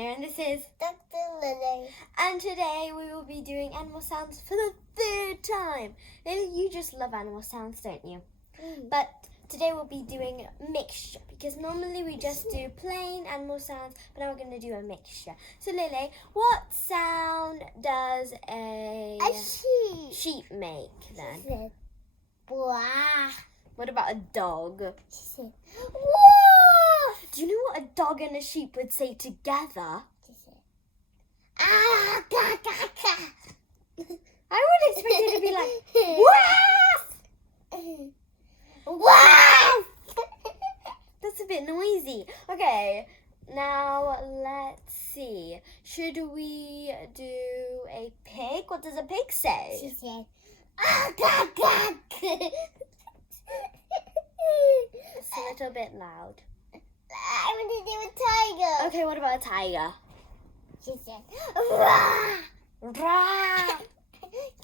Kristina and this is Dr. Lilly. And today we will be doing animal sounds for the third time. Lily, you just love animal sounds, don't you? But today we'll be doing a mixture because normally we just do plain animal sounds, but now we're going to do a mixture. So Lily, what sound does a sheep make then? She said, blah. What about a dog? She said, whoa. Do you know what a dog and a sheep would say together? She said, ah, ka, ka, ka. I would expect it to be like, woof! Woof! That's a bit noisy. Okay, now let's see. Should we do a pig? What does a pig say? She said, ah, ka, ka, ka. It's a little bit loud. I want to do a tiger. Okay, what about a tiger? She said, rah. Rah!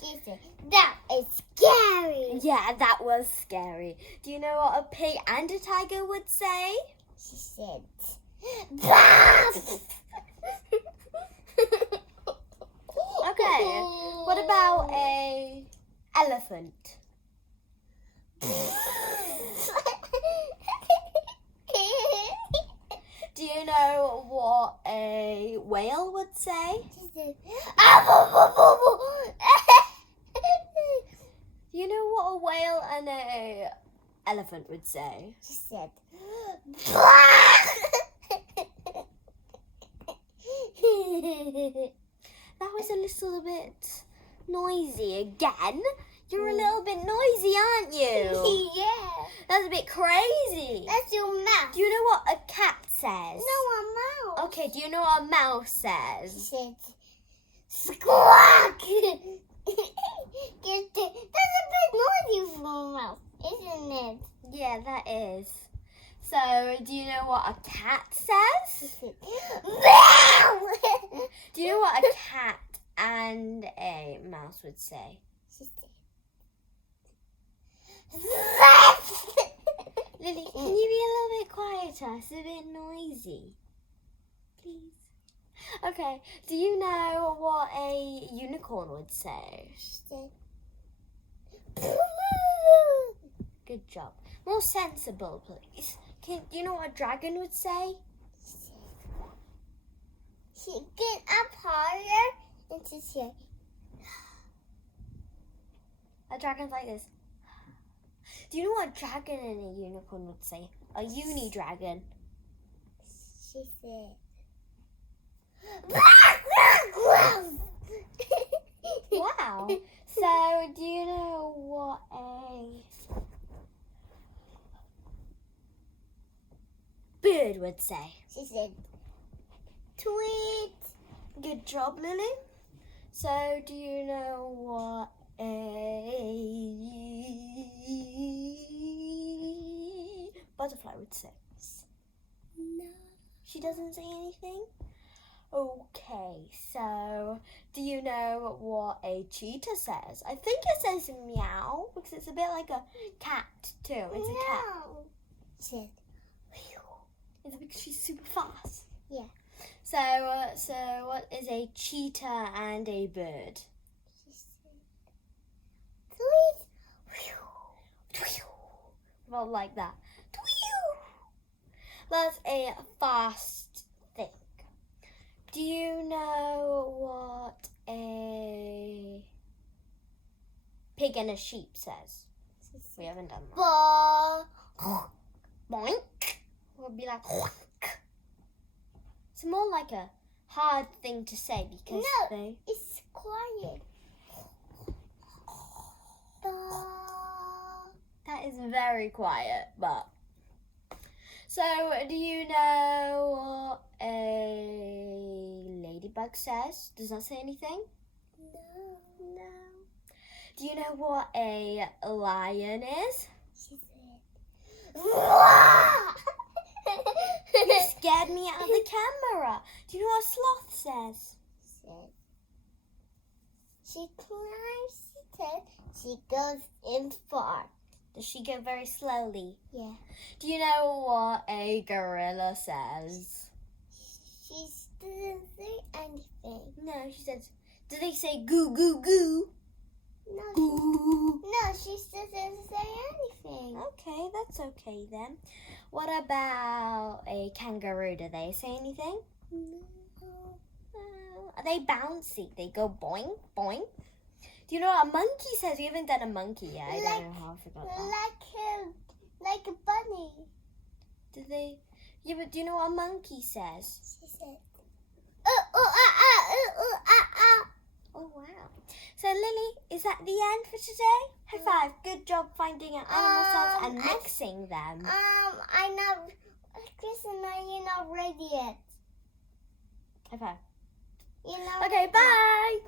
She said, that is scary. Yeah, that was scary. Do you know what a pig and a tiger would say? She said, bah. Okay, what about a elephant? Do you know what a whale would say? She said, Do you know what a whale and a elephant would say? she said, That was a little bit noisy again. You're a little bit noisy, aren't you? yeah. That's a bit crazy. That's your mouth. Do you know what a cat says? No, a mouse. Okay, do you know what a mouse She says? said, squawk. That's a bit noisy for a mouse, isn't it? Yeah, that is. So, do you know what a cat says? Meow. Do you know what a cat and a mouse would say? She said, Lily, can you be a little bit quieter? It's a bit noisy. Please. Okay, do you know what a unicorn would say? She said, Good job. More sensible, please. Do you know what a dragon would say? she get up higher and she said, A dragon's like this. Do you know what a dragon and a unicorn would say? A uni-dragon. she said, Wow. So, do you know what a bird would say? She said, tweet. Good job, Lily. So, do you know what a butterfly would say? No. She doesn't say anything? Okay, so do you know what a cheetah says? I think it says meow because it's a bit like a cat too. It's a cat. No. She said, It's because she's super fast. yeah. So what is a cheetah and a bird? She said, tweet. Well, like that. That's a fast thing. Do you know what a pig and a sheep says? We haven't done that. Ball. Boink. Or be like It's more like a hard thing to say because No, it's quiet. Ball. that is very quiet, but so do you know what a ladybug says? Does that say anything? No. No. Do you know what a lion is? She said, Wah! You scared me out of the camera. Do you know what a sloth says? She climbs, she goes in far. Does she go very slowly? Yeah. Do you know what a gorilla says? She didn't say anything. No, she said, did they say goo, goo, goo? No, she didn't say anything. Okay, that's okay then. What about a kangaroo? Do they say anything? No. Are they bouncy? They go boing, boing. Do you know what a monkey says? We haven't done a monkey yet. I don't know how I forgot that. Like a bunny. Do they? Yeah, but do you know what a monkey says? She said, ah. Oh, wow. So, Lily, is that the end for today? High five. Good job finding out animal sounds and mixing them. I'm not, Kristina, you're not ready yet. High five. You're not Okay, ready. bye.